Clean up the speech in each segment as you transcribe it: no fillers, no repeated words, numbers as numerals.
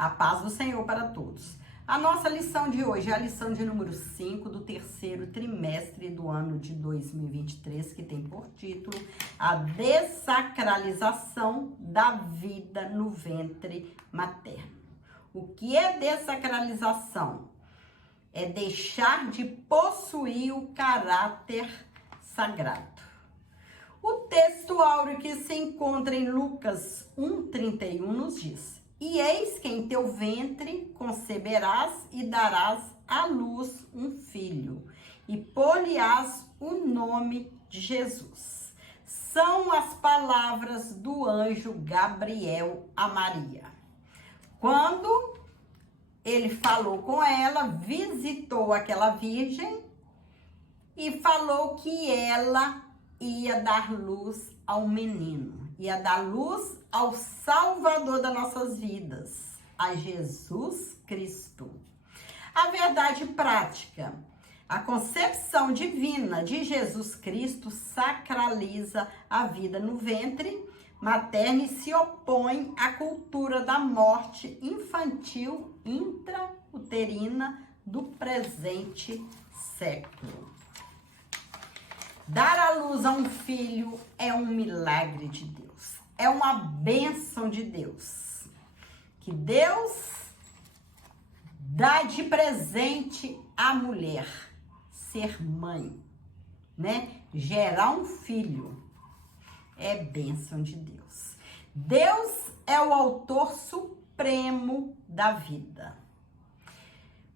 A paz do Senhor para todos. A nossa lição de hoje é a lição de número 5 do terceiro trimestre do ano de 2023, que tem por título A Dessacralização da Vida no Ventre Materno. O que é dessacralização? É deixar de possuir o caráter sagrado. O texto áureo que se encontra em Lucas 1,31 nos diz: E eis que em teu ventre conceberás e darás à luz um filho, e pôr-lhe-ás o nome de Jesus. São as palavras do anjo Gabriel a Maria. Quando ele falou com ela, visitou aquela virgem e falou que ela ia dar luz ao menino, ia dar luz ao Salvador das nossas vidas, a Jesus Cristo. A verdade prática, a concepção divina de Jesus Cristo sacraliza a vida no ventre materno e se opõe à cultura da morte infantil intrauterina do presente século. Dar à luz a um filho é um milagre de Deus, é uma bênção de Deus, que Deus dá de presente à mulher, ser mãe, né? Gerar um filho é bênção de Deus. Deus é o autor supremo da vida.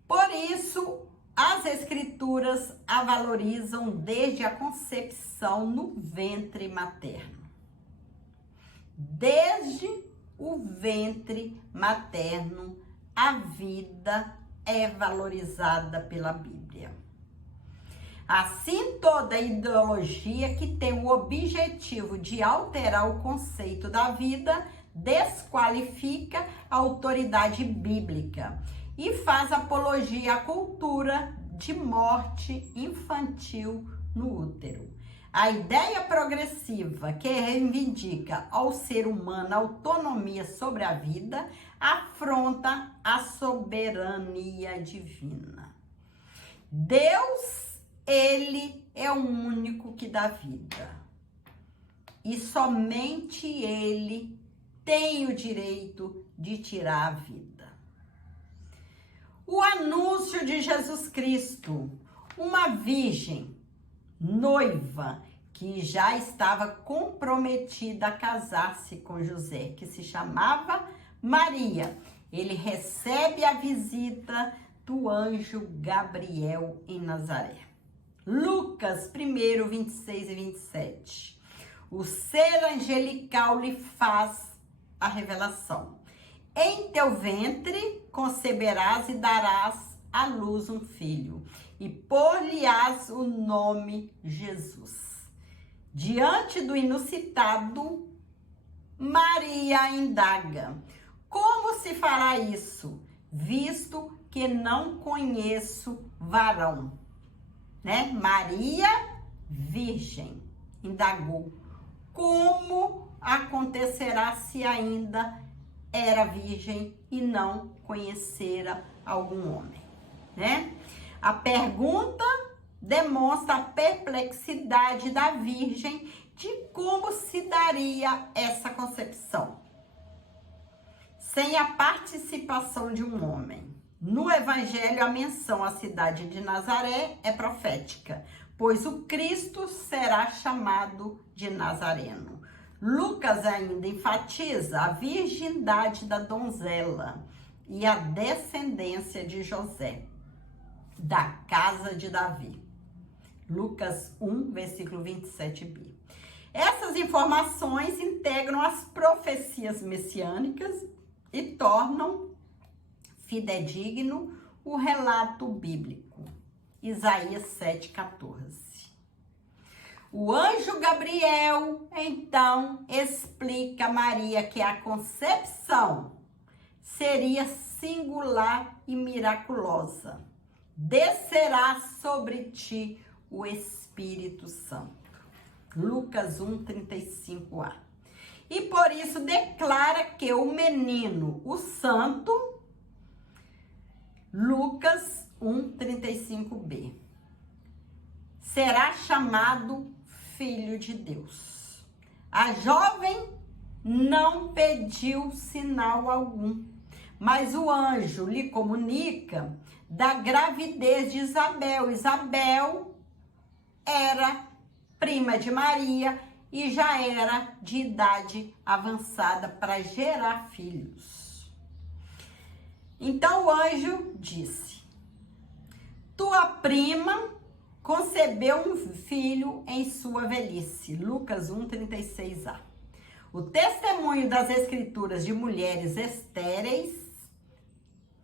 Por isso, as escrituras a valorizam desde a concepção no ventre materno. Desde o ventre materno, a vida é valorizada pela Bíblia. Assim, toda ideologia que tem o objetivo de alterar o conceito da vida desqualifica a autoridade bíblica e faz apologia à cultura de morte infantil no útero. A ideia progressiva que reivindica ao ser humano a autonomia sobre a vida afronta a soberania divina. Deus, Ele é o único que dá vida. E somente Ele tem o direito de tirar a vida. O anúncio de Jesus Cristo, uma virgem noiva que já estava comprometida a casar-se com José, que se chamava Maria. Ele recebe a visita do anjo Gabriel em Nazaré. Lucas 1, 26 e 27. O ser angelical lhe faz a revelação. Em teu ventre conceberás e darás à luz um filho, e pôr-lhe-ás o nome Jesus. Diante do inusitado, Maria indaga: como se fará isso, visto que não conheço varão? Né? Maria, virgem, indagou: como acontecerá se ainda era virgem e não conhecera algum homem, né? A pergunta demonstra a perplexidade da virgem de como se daria essa concepção sem a participação de um homem. No Evangelho, a menção à cidade de Nazaré é profética, pois o Cristo será chamado de Nazareno. Lucas ainda enfatiza a virgindade da donzela e a descendência de José, da casa de Davi. Lucas 1, versículo 27b. Essas informações integram as profecias messiânicas e tornam fidedigno o relato bíblico. Isaías 7,14. O anjo Gabriel, então, explica a Maria que a concepção seria singular e miraculosa. Descerá sobre ti o Espírito Santo. Lucas 1:35a. E por isso declara que o menino, o santo, Lucas 1:35b. Será chamado Filho de Deus. A jovem não pediu sinal algum, mas o anjo lhe comunica da gravidez de Isabel. Isabel era prima de Maria e já era de idade avançada para gerar filhos. Então o anjo disse: tua prima concebeu um filho em sua velhice. Lucas 1:36a. O testemunho das escrituras de mulheres estéreis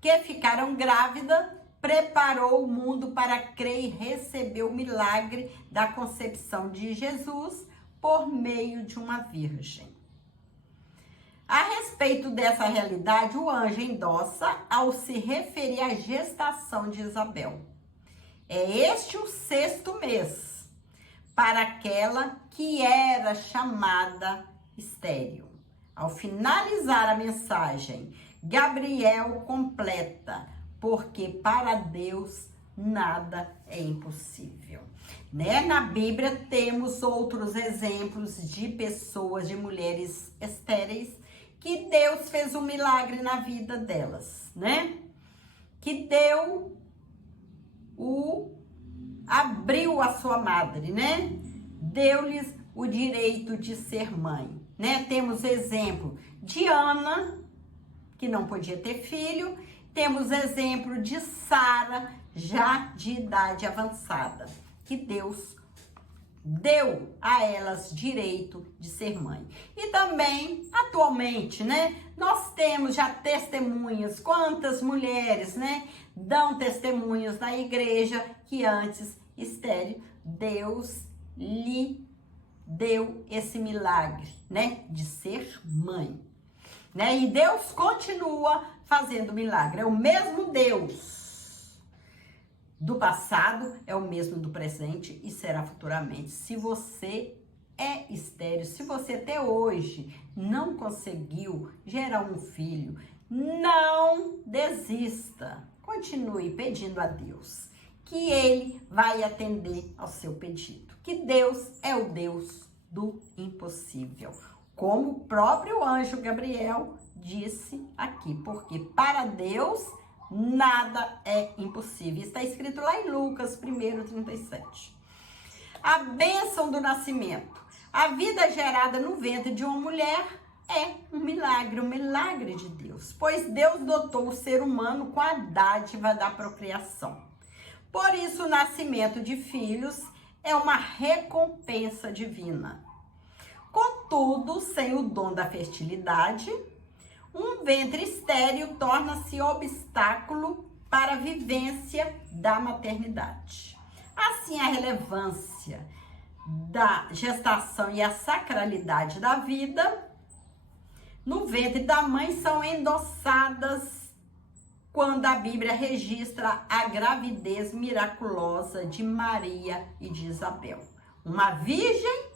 que ficaram grávidas preparou o mundo para crer e receber o milagre da concepção de Jesus por meio de uma virgem. A respeito dessa realidade, o anjo endossa ao se referir à gestação de Isabel. É este o 6º mês para aquela que era chamada estéril. Ao finalizar a mensagem, Gabriel completa: porque para Deus nada é impossível. Né? Na Bíblia temos outros exemplos de pessoas, de mulheres estéreis, que Deus fez um milagre na vida delas, né? Que abriu a sua madre, né? Deu-lhes o direito de ser mãe, né? Temos exemplo de Ana, que não podia ter filho. Temos exemplo de Sara, já de idade avançada, que Deus deu a elas direito de ser mãe. E também, atualmente, né, nós temos já testemunhas, quantas mulheres, né, dão testemunhos na igreja que antes estéril, Deus lhe deu esse milagre, né, de ser mãe, né, e Deus continua fazendo milagre. É o mesmo Deus do passado, é o mesmo do presente e será futuramente. Se você é estéril, se você até hoje não conseguiu gerar um filho, não desista. Continue pedindo a Deus, que Ele vai atender ao seu pedido. Que Deus é o Deus do impossível. Como o próprio anjo Gabriel disse aqui, porque para Deus nada é impossível. Está escrito lá em Lucas 1:37. A bênção do nascimento. A vida gerada no ventre de uma mulher é um milagre de Deus, pois Deus dotou o ser humano com a dádiva da procriação. Por isso, o nascimento de filhos é uma recompensa divina. Contudo, sem o dom da fertilidade, um ventre estéril torna-se obstáculo para a vivência da maternidade. Assim, a relevância da gestação e a sacralidade da vida no ventre da mãe são endossadas quando a Bíblia registra a gravidez miraculosa de Maria e de Isabel, uma virgem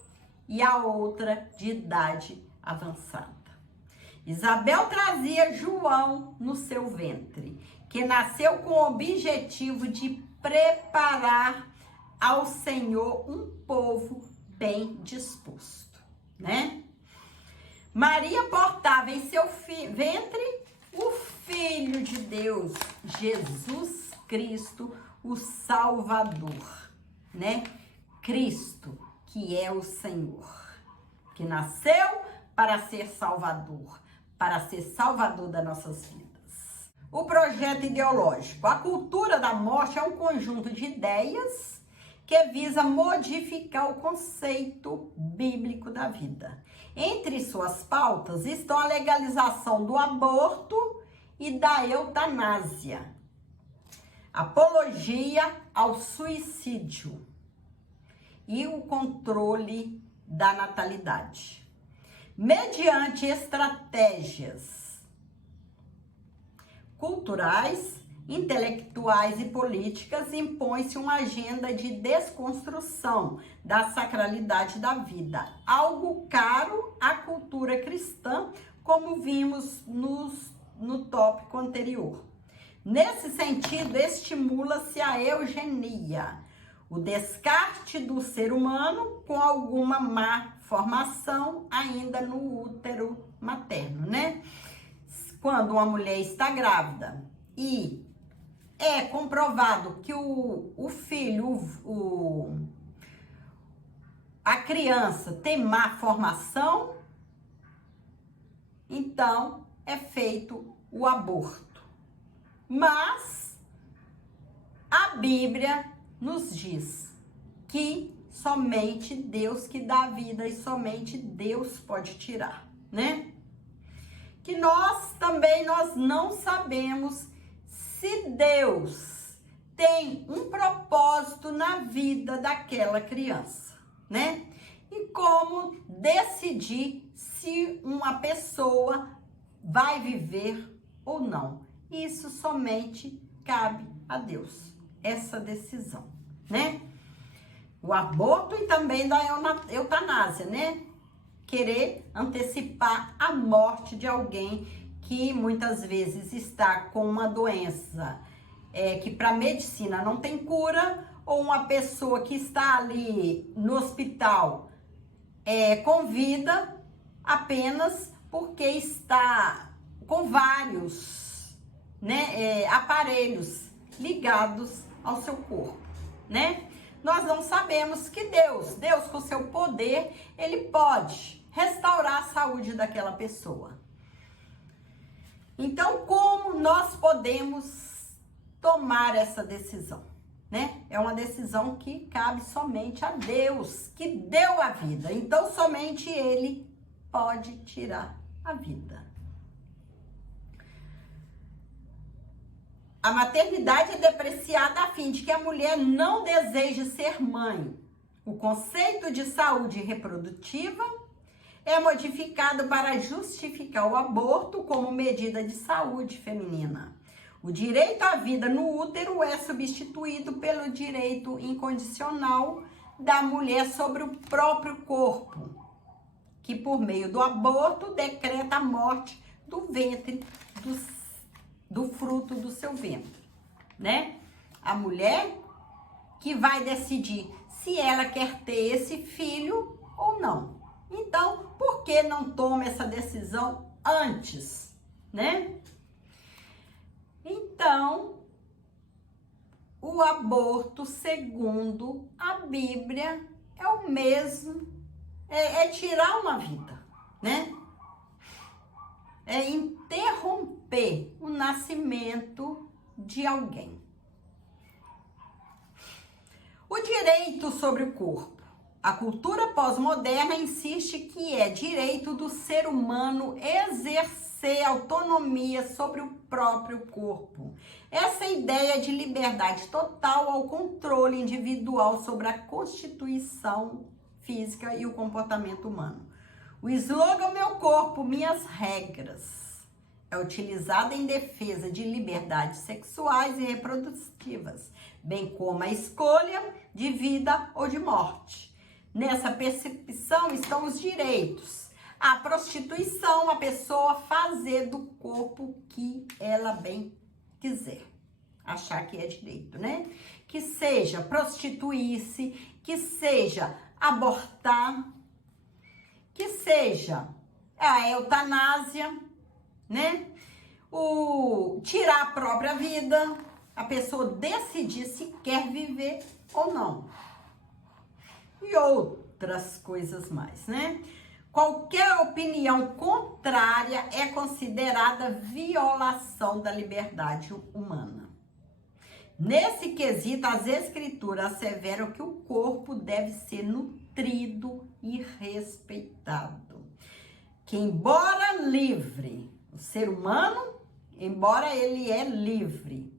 e a outra de idade avançada. Isabel trazia João no seu ventre, que nasceu com o objetivo de preparar ao Senhor um povo bem disposto, né? Maria portava em seu ventre o Filho de Deus, Jesus Cristo, o Salvador, né? Cristo, que é o Senhor, que nasceu para ser Salvador das nossas vidas. O projeto ideológico. A cultura da morte é um conjunto de ideias que visa modificar o conceito bíblico da vida. Entre suas pautas estão a legalização do aborto e da eutanásia, apologia ao suicídio e o controle da natalidade. Mediante estratégias culturais, intelectuais e políticas, impõe-se uma agenda de desconstrução da sacralidade da vida, algo caro à cultura cristã, como vimos no tópico anterior. Nesse sentido, estimula-se a eugenia, o descarte do ser humano com alguma má formação ainda no útero materno, né? Quando uma mulher está grávida e é comprovado que o filho, a criança tem má formação, então é feito o aborto. Mas a Bíblia nos diz que somente Deus que dá a vida e somente Deus pode tirar, né? Que nós não sabemos se Deus tem um propósito na vida daquela criança, né? E como decidir se uma pessoa vai viver ou não. Isso somente cabe a Deus, essa decisão, né? O aborto e também da eutanásia, né? Querer antecipar a morte de alguém que muitas vezes está com uma doença que para a medicina não tem cura, ou uma pessoa que está ali no hospital com vida apenas porque está com vários aparelhos ligados ao seu corpo, né? Nós não sabemos que Deus com seu poder, ele pode restaurar a saúde daquela pessoa. Então, como nós podemos tomar essa decisão, né? É uma decisão que cabe somente a Deus, que deu a vida. Então, somente ele pode tirar a vida. A maternidade é depreciada a fim de que a mulher não deseje ser mãe. O conceito de saúde reprodutiva é modificado para justificar o aborto como medida de saúde feminina. O direito à vida no útero é substituído pelo direito incondicional da mulher sobre o próprio corpo, que por meio do aborto decreta a morte do ventre do fruto do seu ventre, né? A mulher que vai decidir se ela quer ter esse filho ou não. Então, por que não toma essa decisão antes, né? Então, o aborto, segundo a Bíblia, é o mesmo, é tirar uma vida, né? É interromper o nascimento de alguém. O direito sobre o corpo. A cultura pós-moderna insiste que é direito do ser humano exercer autonomia sobre o próprio corpo. Essa ideia de liberdade total ao controle individual sobre a constituição física e o comportamento humano. O slogan "Meu corpo, minhas regras" é utilizado em defesa de liberdades sexuais e reprodutivas, bem como a escolha de vida ou de morte. Nessa percepção estão os direitos. A prostituição, a pessoa fazer do corpo o que ela bem quiser. Achar que é direito, né? Que seja prostituir-se, que seja abortar, que seja a eutanásia, né? O tirar a própria vida, a pessoa decidir se quer viver ou não. E outras coisas mais, né? Qualquer opinião contrária é considerada violação da liberdade humana. Nesse quesito, as escrituras asseveram que o corpo deve ser nutrido e respeitado. Que embora livre, o ser humano, embora ele é livre,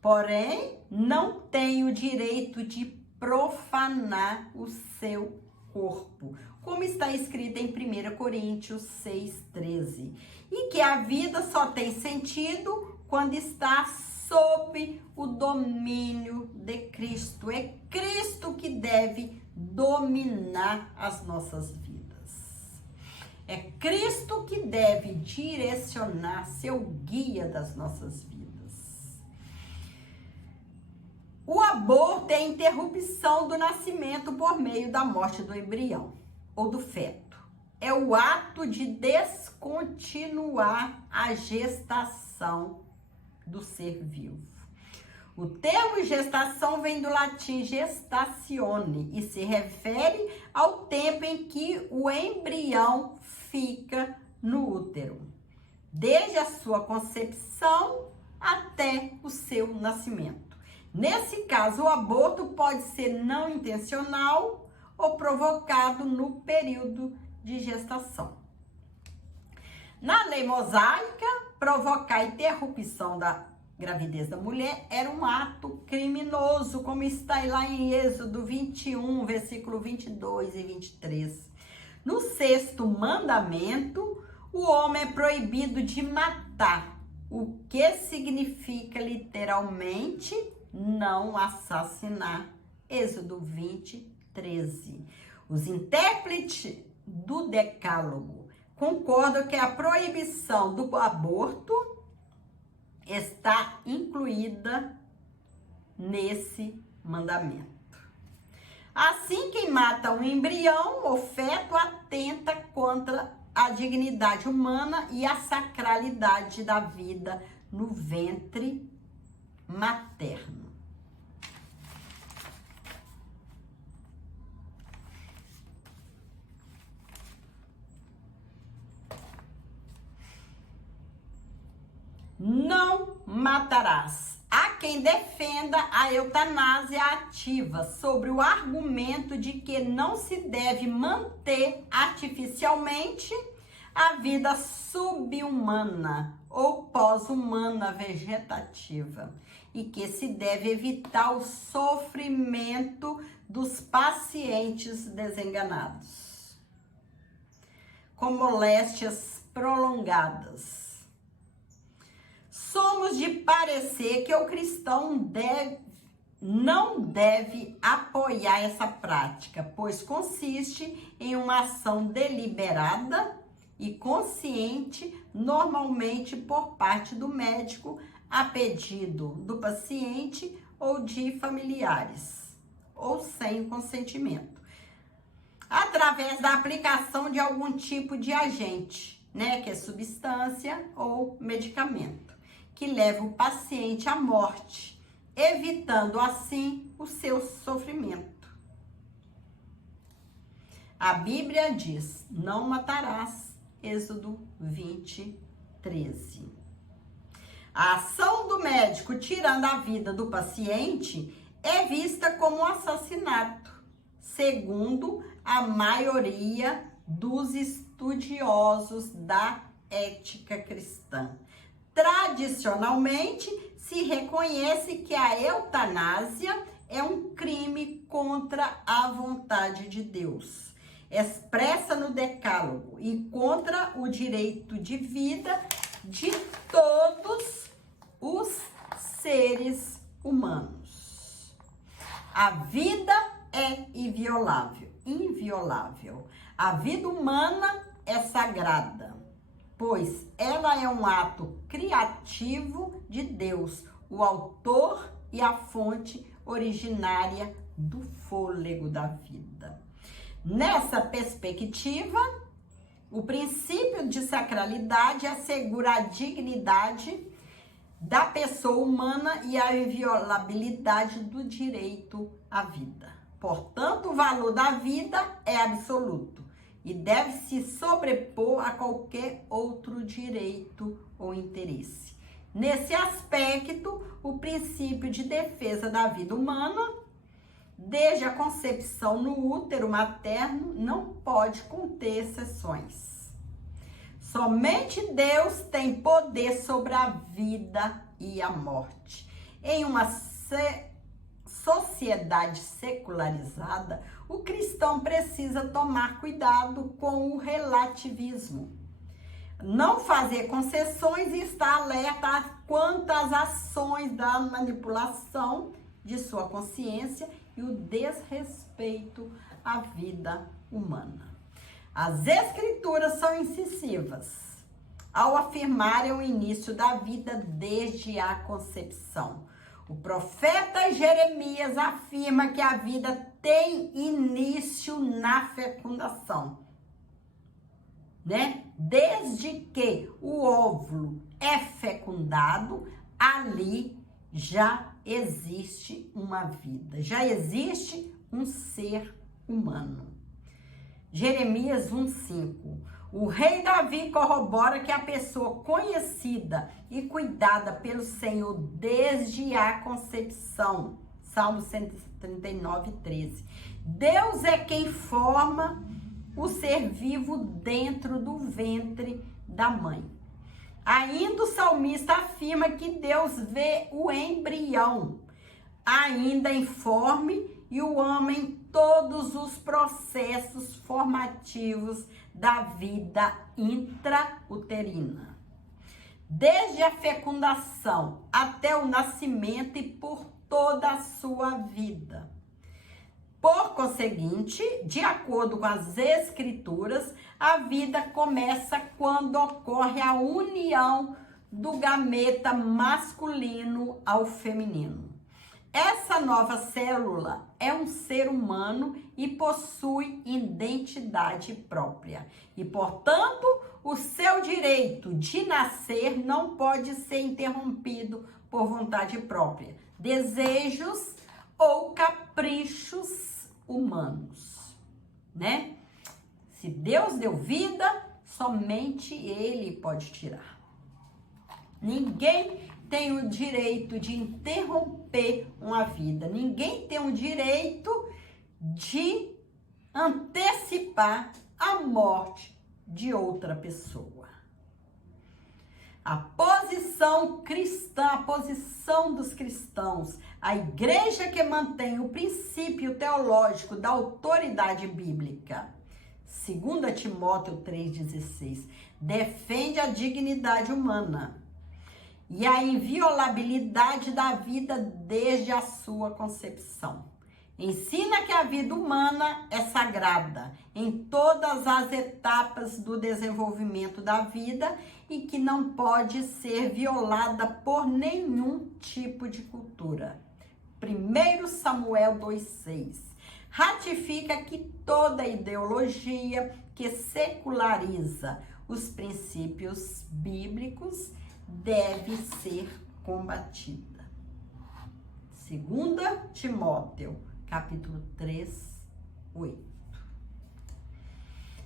porém não tem o direito de profanar o seu corpo, como está escrito em 1 Coríntios 6,13. E que a vida só tem sentido quando está sob o domínio de Cristo. É Cristo que deve dominar as nossas vidas. É Cristo que deve direcionar, ser o guia das nossas vidas. O aborto é a interrupção do nascimento por meio da morte do embrião ou do feto. É o ato de descontinuar a gestação do ser vivo. O termo gestação vem do latim gestatione e se refere ao tempo em que o embrião fica no útero, desde a sua concepção até o seu nascimento. Nesse caso, o aborto pode ser não intencional ou provocado no período de gestação. Na lei mosaica, provocar a interrupção da gravidez da mulher era um ato criminoso, como está lá em Êxodo 21, versículo 22 e 23. No sexto mandamento, o homem é proibido de matar, o que significa literalmente não assassinar. Êxodo 20, 13. Os intérpretes do Decálogo concordam que a proibição do aborto está incluída nesse mandamento. Assim, quem mata um embrião ou feto atenta contra a dignidade humana e a sacralidade da vida no ventre materno. Não matarás. Há quem defenda a eutanásia ativa sobre o argumento de que não se deve manter artificialmente a vida subhumana ou pós-humana vegetativa e que se deve evitar o sofrimento dos pacientes desenganados, com moléstias prolongadas. Somos de parecer que o cristão não deve apoiar essa prática, pois consiste em uma ação deliberada e consciente, normalmente por parte do médico, a pedido do paciente ou de familiares, ou sem consentimento, através da aplicação de algum tipo de agente, que é substância ou medicamento, que leva o paciente à morte, evitando assim o seu sofrimento. A Bíblia diz: não matarás, Êxodo 20, 13. A ação do médico tirando a vida do paciente é vista como um assassinato, segundo a maioria dos estudiosos da ética cristã. Tradicionalmente, se reconhece que a eutanásia é um crime contra a vontade de Deus, expressa no Decálogo, e contra o direito de vida de todos os seres humanos. A vida é inviolável. A vida humana é sagrada, pois ela é um ato criativo de Deus, o autor e a fonte originária do fôlego da vida. Nessa perspectiva, o princípio de sacralidade assegura a dignidade da pessoa humana e a inviolabilidade do direito à vida. Portanto, o valor da vida é absoluto e deve se sobrepor a qualquer outro direito ou interesse. Nesse aspecto, o princípio de defesa da vida humana, desde a concepção no útero materno, não pode conter exceções. Somente Deus tem poder sobre a vida e a morte. Em uma sociedade secularizada, o cristão precisa tomar cuidado com o relativismo, não fazer concessões e estar alerta quanto às ações da manipulação de sua consciência e o desrespeito à vida humana. As escrituras são incisivas ao afirmarem o início da vida desde a concepção. O profeta Jeremias afirma que a vida tem início na fecundação, né? Desde que o óvulo é fecundado, ali já existe uma vida, já existe um ser humano. Jeremias 1:5. O rei Davi corrobora que a pessoa conhecida e cuidada pelo Senhor desde a concepção. Salmo 139:13. Deus é quem forma o ser vivo dentro do ventre da mãe. Ainda o salmista afirma que Deus vê o embrião, ainda informe, e o homem em todos os processos formativos da vida intrauterina. Desde a fecundação até o nascimento e por toda a sua vida. Por conseguinte, de acordo com as Escrituras, a vida começa quando ocorre a união do gameta masculino ao feminino. Essa nova célula é um ser humano e possui identidade própria. E, portanto, o seu direito de nascer não pode ser interrompido por vontade própria, desejos ou caprichos humanos, né? Se Deus deu vida, somente Ele pode tirar. Ninguém tem o direito de interromper uma vida. Ninguém tem o direito de antecipar a morte de outra pessoa. A posição cristã, a posição dos cristãos, a igreja que mantém o princípio teológico da autoridade bíblica, 2 Timóteo 3,16, defende a dignidade humana e a inviolabilidade da vida desde a sua concepção. Ensina que a vida humana é sagrada em todas as etapas do desenvolvimento da vida e que não pode ser violada por nenhum tipo de cultura. 1 Samuel 2,6 ratifica que toda ideologia que seculariza os princípios bíblicos deve ser combatida. 2 Timóteo, capítulo 3:8.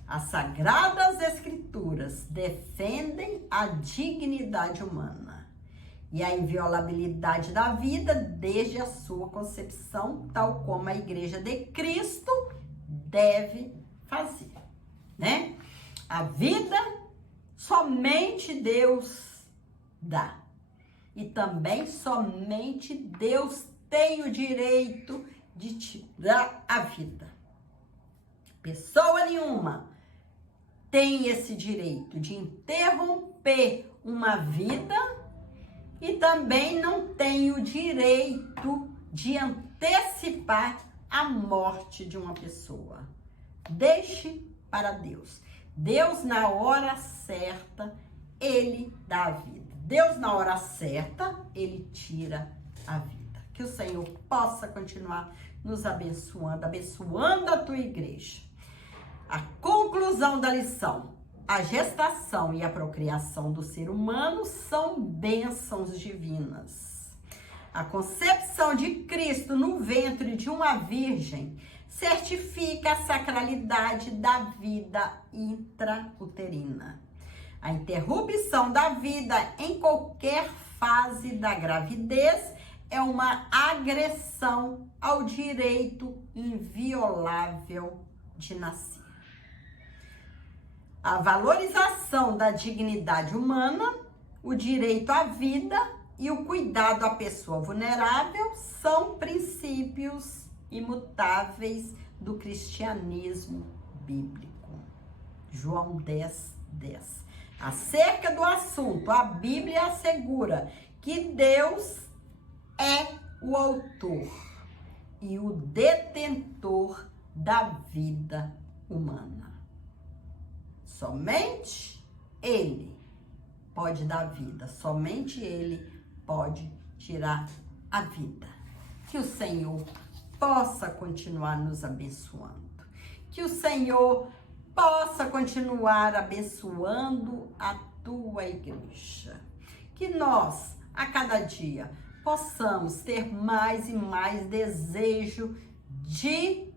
As Sagradas Escrituras defendem a dignidade humana e a inviolabilidade da vida desde a sua concepção, tal como a Igreja de Cristo deve fazer, né? A vida somente Deus dá. E também somente Deus tem o direito de tirar a vida. Pessoa nenhuma tem esse direito de interromper uma vida e também não tem o direito de antecipar a morte de uma pessoa. Deixe para Deus. Deus, na hora certa, Ele dá a vida. Deus, na hora certa, Ele tira a vida. Que o Senhor possa continuar nos abençoando, abençoando a tua igreja. A conclusão da lição: a gestação e a procriação do ser humano são bênçãos divinas. A concepção de Cristo no ventre de uma virgem certifica a sacralidade da vida intrauterina. A interrupção da vida em qualquer fase da gravidez é uma agressão ao direito inviolável de nascer. A valorização da dignidade humana, o direito à vida e o cuidado à pessoa vulnerável são princípios imutáveis do cristianismo bíblico. João 10:10. Acerca do assunto, a Bíblia assegura que Deus é o autor e o detentor da vida humana. Somente Ele pode dar vida, somente Ele pode tirar a vida. Que o Senhor possa continuar nos abençoando. Que o Senhor possa continuar abençoando a tua igreja. Que nós, a cada dia, possamos ter mais e mais desejo de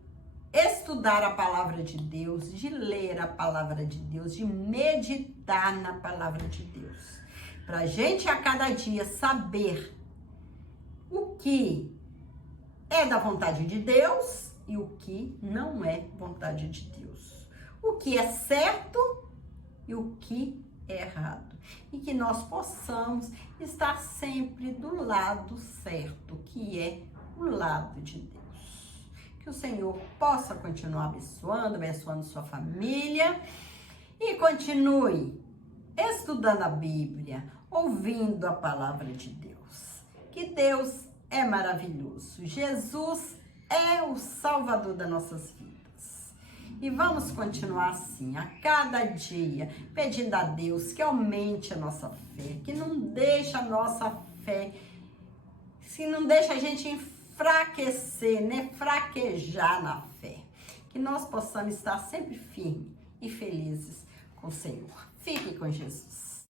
estudar a palavra de Deus, de ler a palavra de Deus, de meditar na palavra de Deus. Para a gente, a cada dia, saber o que é da vontade de Deus e o que não é vontade de Deus. O que é certo e o que é errado. E que nós possamos estar sempre do lado certo, que é o lado de Deus. Que o Senhor possa continuar abençoando sua família e continue estudando a Bíblia, ouvindo a palavra de Deus. Que Deus é maravilhoso. Jesus é o Salvador das nossas vidas. E vamos continuar assim, a cada dia, pedindo a Deus que aumente a nossa fé, que não deixe a nossa fé, que não deixe a gente enfraquecer, né? Fraquejar na fé. Que nós possamos estar sempre firmes e felizes com o Senhor. Fique com Jesus.